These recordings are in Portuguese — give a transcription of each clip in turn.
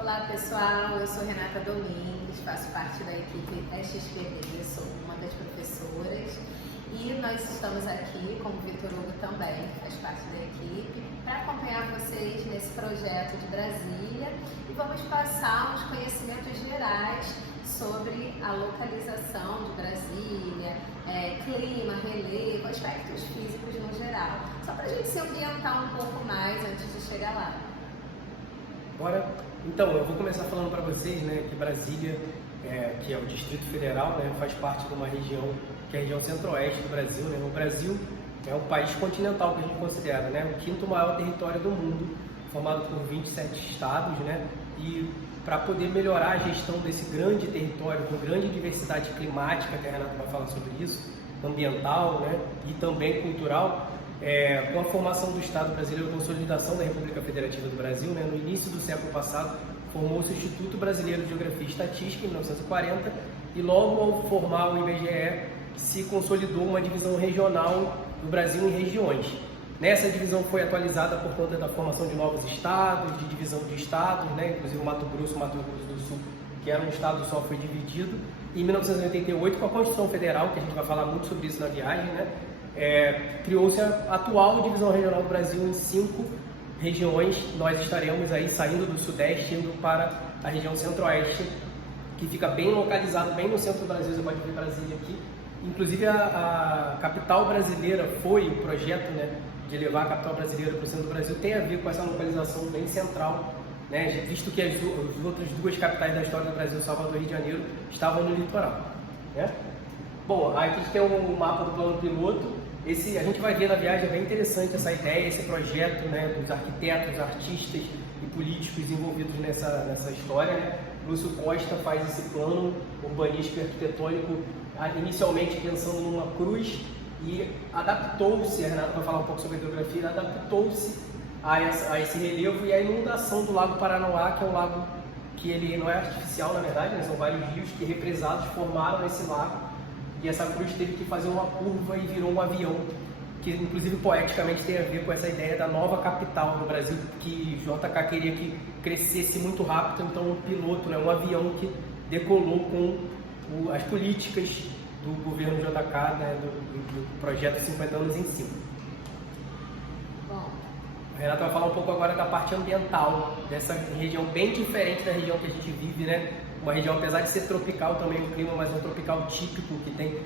Olá pessoal, eu sou Renata Domingues, faço parte da equipe XPD, sou uma das professoras e nós estamos aqui, como o Vitor Hugo também faz parte da equipe, para acompanhar vocês nesse projeto de Brasília e vamos passar uns conhecimentos gerais sobre a localização de Brasília, clima, relevo, aspectos físicos no geral, só para a gente se ambientar um pouco mais antes de chegar lá. Bora. Então, eu vou começar falando para vocês, né, que Brasília, que é o Distrito Federal, né, faz parte de uma região que é a região centro-oeste do Brasil, né. O Brasil é um país continental que a gente considera, né, o quinto maior território do mundo, formado por 27 estados, né, e para poder melhorar a gestão desse grande território, com grande diversidade climática, que a Renata vai falar sobre isso, ambiental, né, e também cultural, com a formação do Estado brasileiro, a consolidação da República Federativa do Brasil, né, no início do século passado, formou-se o Instituto Brasileiro de Geografia e Estatística, em 1940, e logo ao formar o IBGE, se consolidou uma divisão regional do Brasil em regiões. Nessa divisão foi atualizada por conta da formação de novos estados, de divisão de estados, né, inclusive o Mato Grosso do Sul, que era um estado só, foi dividido. E em 1988, com a Constituição Federal, que a gente vai falar muito sobre isso na viagem, né, criou-se a atual divisão regional do Brasil em 5 regiões. Nós estaremos aí saindo do Sudeste, indo para a região Centro-Oeste, que fica bem localizado, bem no centro do Brasil. Você pode ver Brasília aqui. Inclusive a capital brasileira foi o projeto, né, de levar a capital brasileira para o centro do Brasil, tem a ver com essa localização bem central, né, visto que as outras duas capitais da história do Brasil, Salvador e Rio de Janeiro, estavam no litoral, né? Bom, aqui a gente tem um mapa do plano piloto. A gente vai ver na viagem, é bem interessante essa ideia, esse projeto, né, dos arquitetos, artistas e políticos envolvidos nessa história, né? Lúcio Costa faz esse plano urbanístico e arquitetônico, inicialmente pensando numa cruz, e adaptou-se, a Renata vai falar um pouco sobre a hidrografia, adaptou-se a esse relevo e a inundação do Lago Paranoá, que é um lago que ele não é artificial, na verdade, né? São vários rios que represados formaram esse lago. E essa cruz teve que fazer uma curva e virou um avião, que inclusive poeticamente tem a ver com essa ideia da nova capital no Brasil, que JK queria que crescesse muito rápido, então um piloto, né, um avião que decolou com as políticas do governo JK, né, do projeto 50 anos em cima. Bom, A Renata vai falar um pouco agora da parte ambiental, dessa região bem diferente da região que a gente vive, né? Uma região, apesar de ser tropical também, um clima mais um tropical típico, que tem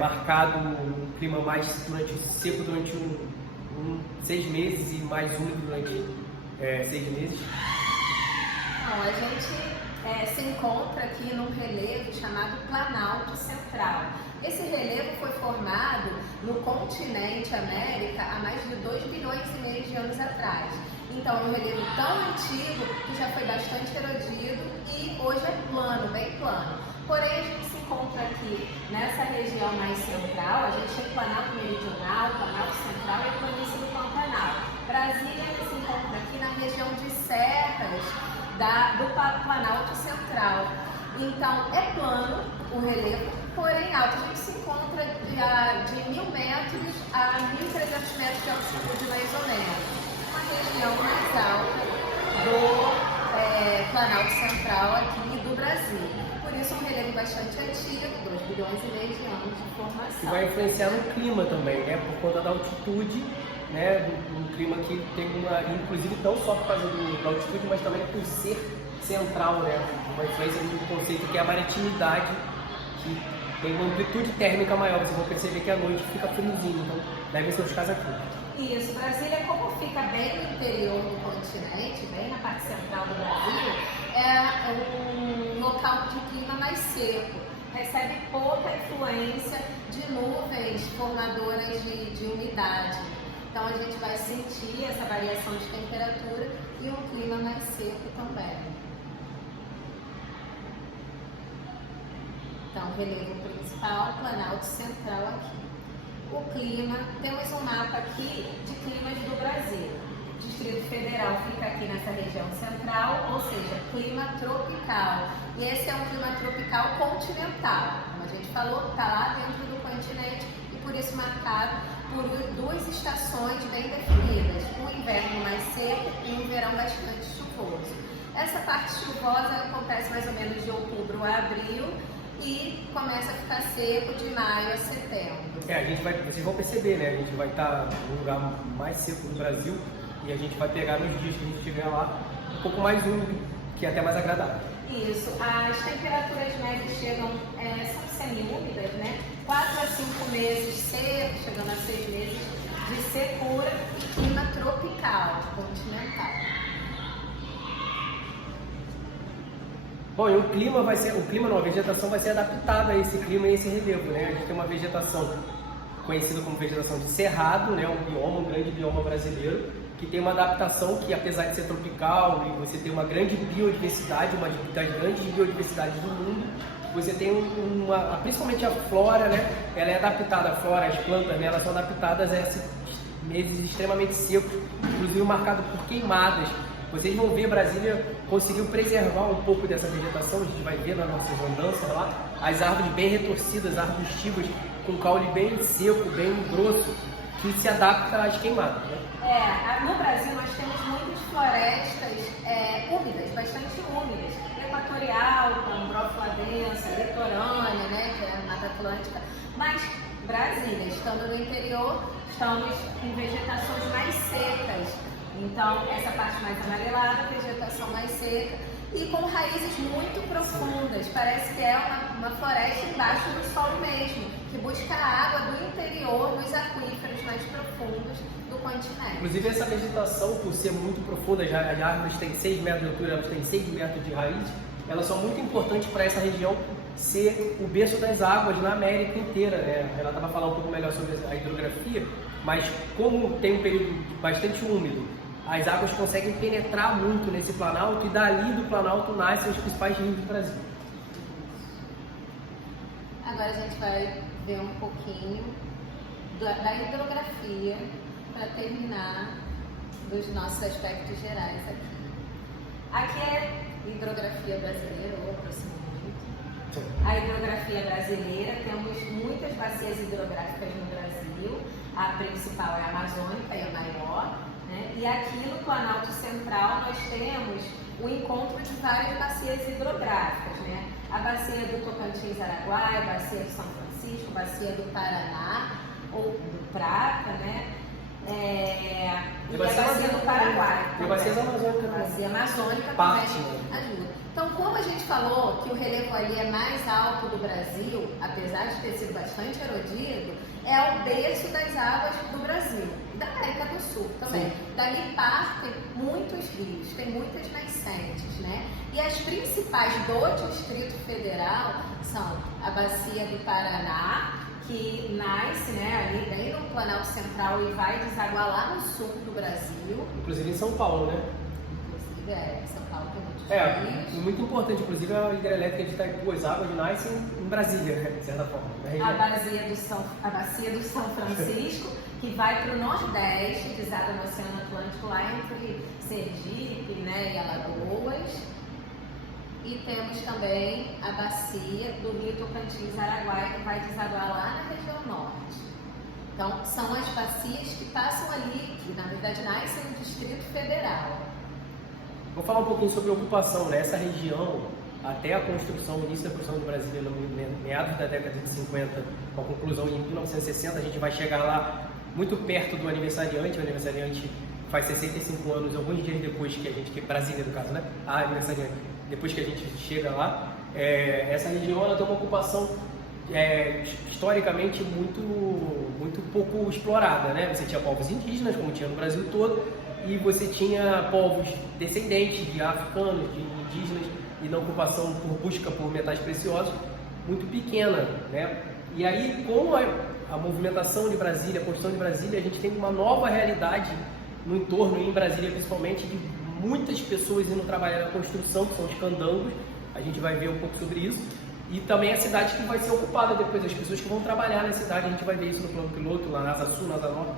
marcado um clima mais seco durante 6 meses e mais úmido durante 6 meses. Bom, a gente se encontra aqui num relevo chamado Planalto Central. Esse relevo foi formado no continente América há mais de 2,5 bilhões de anos atrás. Então, é um relevo tão antigo que já foi bastante erodido e hoje é plano, bem plano. Porém, a gente se encontra aqui nessa região mais central, a gente tem Planalto Meridional, Planalto Central e a planície do Pantanal. Brasília se encontra aqui na região de serras do Planalto Central. Então, é plano o relevo, porém alto. A gente se encontra de 1.000 metros a 1.300 metros de altitude, mais ou menos. Uma região mais alta do Planalto Central aqui do Brasil. Por isso, um relevo bastante antigo, 2,5 bilhões de anos de formação. E vai influenciar no clima também, né? Por conta da altitude, né? Do clima que tem inclusive não só por causa da altitude, mas também por ser central, né? Uma influência do conceito que é a maritimidade, que tem uma amplitude térmica maior. Vocês vão perceber que à noite fica friozinho, então deve ser os casos aqui. Isso, Brasília, como fica bem no interior do continente, bem na parte central do Brasil, é um local de clima mais seco, recebe pouca influência de nuvens formadoras de umidade. Então a gente vai sentir essa variação de temperatura e um clima mais seco também. Então, relevo principal, Planalto Central aqui. O clima, temos um mapa aqui de climas do Brasil. O Distrito Federal fica aqui nessa região central, ou seja, clima tropical. E esse é um clima tropical continental. Como a gente falou, está lá dentro do continente e por isso marcado por duas estações bem definidas, um inverno mais seco e um verão bastante chuvoso. Essa parte chuvosa acontece mais ou menos de outubro a abril e começa a ficar seco de maio a setembro. Vocês vão perceber, né? A gente vai estar no lugar mais seco do Brasil e a gente vai pegar nos dias que a gente estiver lá um pouco mais úmido, que é até mais agradável. Isso, as temperaturas médias chegam, são semi-úmidas, né? 4 a 5 meses secos, chegando a 6 meses de secura e clima tropical, continental. Bom, e a vegetação vai ser adaptada a esse clima e esse relevo, né? A gente tem uma vegetação conhecida como vegetação de cerrado, né? Um grande bioma brasileiro, que tem uma adaptação que, apesar de ser tropical e você ter uma grande biodiversidade, uma das grandes biodiversidades do mundo, você tem principalmente a flora, né? Ela é adaptada, a flora, as plantas, né? Elas são adaptadas a esses meses extremamente secos, inclusive marcado por queimadas. Vocês vão ver, Brasília conseguiu preservar um pouco dessa vegetação, a gente vai ver nas nossas andanças lá, as árvores bem retorcidas, arbustivas, com caule bem seco, bem grosso, que se adapta às queimadas, né? No Brasil nós temos muitas florestas úmidas, bastante úmidas, equatorial, com brófila densa, litorânea, né, que é a Mata Atlântica, mas Brasília, estando no interior, estamos em vegetações mais secas. Então, essa parte mais amarelada, vegetação mais seca e com raízes muito profundas. Parece que é uma floresta embaixo do solo mesmo, que busca a água do interior nos aquíferos mais profundos do continente. Inclusive, essa vegetação, por ser muito profunda, as árvores têm 6 metros de altura, elas têm 6 metros de raiz, elas são muito importantes para essa região ser o berço das águas na América inteira, né? Ela estava falando um pouco melhor sobre a hidrografia, mas como tem um período bastante úmido, as águas conseguem penetrar muito nesse planalto e dali do planalto nascem os principais rios do Brasil. Agora a gente vai ver um pouquinho da hidrografia para terminar dos nossos aspectos gerais aqui. Aqui é hidrografia brasileira, ou aproximo muito. A hidrografia brasileira, temos muitas bacias hidrográficas no Brasil, a principal é a amazônica, é a maior. E aqui no Planalto Central nós temos o encontro de várias bacias hidrográficas, né? A bacia do Tocantins-Araguaia, a bacia do São Francisco, a bacia do Paraná, ou do Prata, né? E a bacia do Paraguai. E a bacia amazônica. A bacia amazônica também ajuda. Então, como a gente falou que o relevo ali é mais alto do Brasil, apesar de ter sido bastante erodido, é o berço das águas do Brasil, da América do Sul também. Sim. Dali partem muitos rios, tem muitas nascentes, né? E as principais do Distrito Federal são a bacia do Paraná, que nasce, né, ali bem no Planalto Central e vai desaguar lá no sul do Brasil. Inclusive em São Paulo, né? Inclusive, São Paulo tem muitos rios. Muito importante, inclusive a hidrelétrica de Itaipu, as águas nascem em Brasília, né, de certa forma. A bacia do São Francisco, que vai para o Nordeste, deságua no Oceano Atlântico, lá entre Sergipe, né, e Alagoas. E temos também a bacia do Rio Tocantins-Araguaia, que vai desaguar lá na região norte. Então, são as bacias que passam ali, que na verdade nascem no Distrito Federal. Vou falar um pouquinho sobre a ocupação, né? Essa região, até a construção, o início da construção do Brasil, no meados da década de 50, com a conclusão em 1960, a gente vai chegar lá muito perto do aniversariante. O aniversariante faz 65 anos, alguns dias depois que a gente, Brasília no caso, né? Aniversariante, depois que a gente chega lá. Essa região ela tem uma ocupação historicamente muito pouco explorada, né? Você tinha povos indígenas, como tinha no Brasil todo, e você tinha povos descendentes de africanos, de indígenas, e na ocupação por busca por metais preciosos muito pequena, né? E aí, com a movimentação de Brasília, a construção de Brasília, a gente tem uma nova realidade no entorno, em Brasília principalmente, de muitas pessoas indo trabalhar na construção, que são os candangos. A gente vai ver um pouco sobre isso. E também a cidade que vai ser ocupada depois, as pessoas que vão trabalhar na cidade, a gente vai ver isso no plano piloto, lá na Asa Sul, na Asa Norte.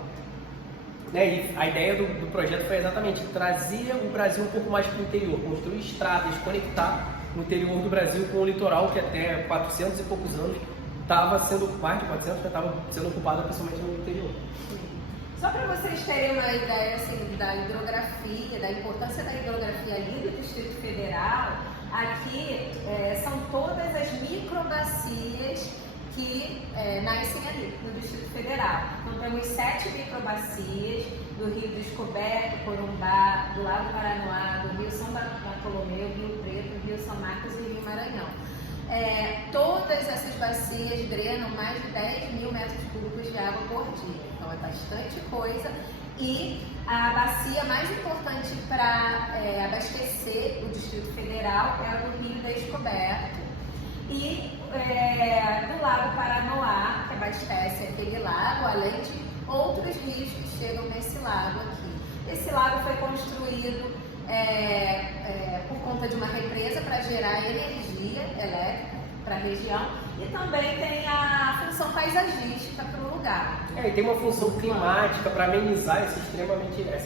E a ideia do projeto foi exatamente trazer o Brasil um pouco mais para o interior, construir estradas, conectar o interior do Brasil com o litoral, que até 400 e poucos anos estava sendo, mais de 400, estava sendo ocupada principalmente no interior. Só para vocês terem uma ideia assim, da hidrografia, da importância da hidrografia ali do Distrito Federal, aqui são todas as microbacias que nascem ali no Distrito Federal. Então temos 7 microbacias do Rio Descoberto, Corumbá, do Lago Paranoá, do Rio São Bartolomeu, Rio Preto, Rio São Marcos e Rio Maranhão. Todas essas bacias drenam mais de 10 mil metros cúbicos de água por dia, então é bastante coisa. E a bacia mais importante para abastecer o Distrito Federal é a do Rio Descoberto e do Lago Paranoá, que abastece aquele lago, além de outros rios que chegam nesse lago aqui. Esse lago foi construído por conta de uma represa para gerar energia elétrica para a região e também tem a função paisagística para o lugar. E tem uma função climática para amenizar essa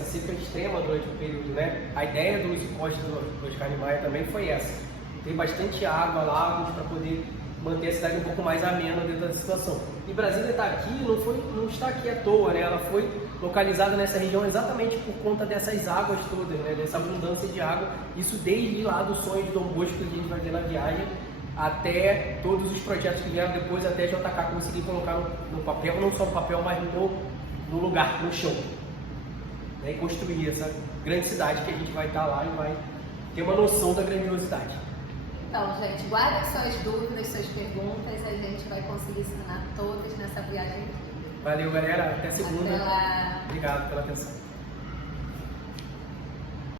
seca extrema durante o período, né? A ideia do Costa do Oscar Niemeyer também foi essa. Tem bastante água, lagos, para poder manter a cidade um pouco mais amena dentro da situação. E Brasília está aqui, não está aqui à toa, né? Ela foi localizada nessa região exatamente por conta dessas águas todas, né? Dessa abundância de água. Isso desde lá do sonho de Dom Bosco que a gente vai ver na viagem, até todos os projetos que vieram depois, até JK conseguir colocar no papel, não só no papel, mas no lugar, no chão. Né? E construir essa grande cidade que a gente vai estar lá e vai ter uma noção da grandiosidade. Então, gente, guardem suas dúvidas, suas perguntas, a gente vai conseguir ensinar todas nessa viagem. Valeu, galera. Até segunda. Até lá. Obrigado pela atenção.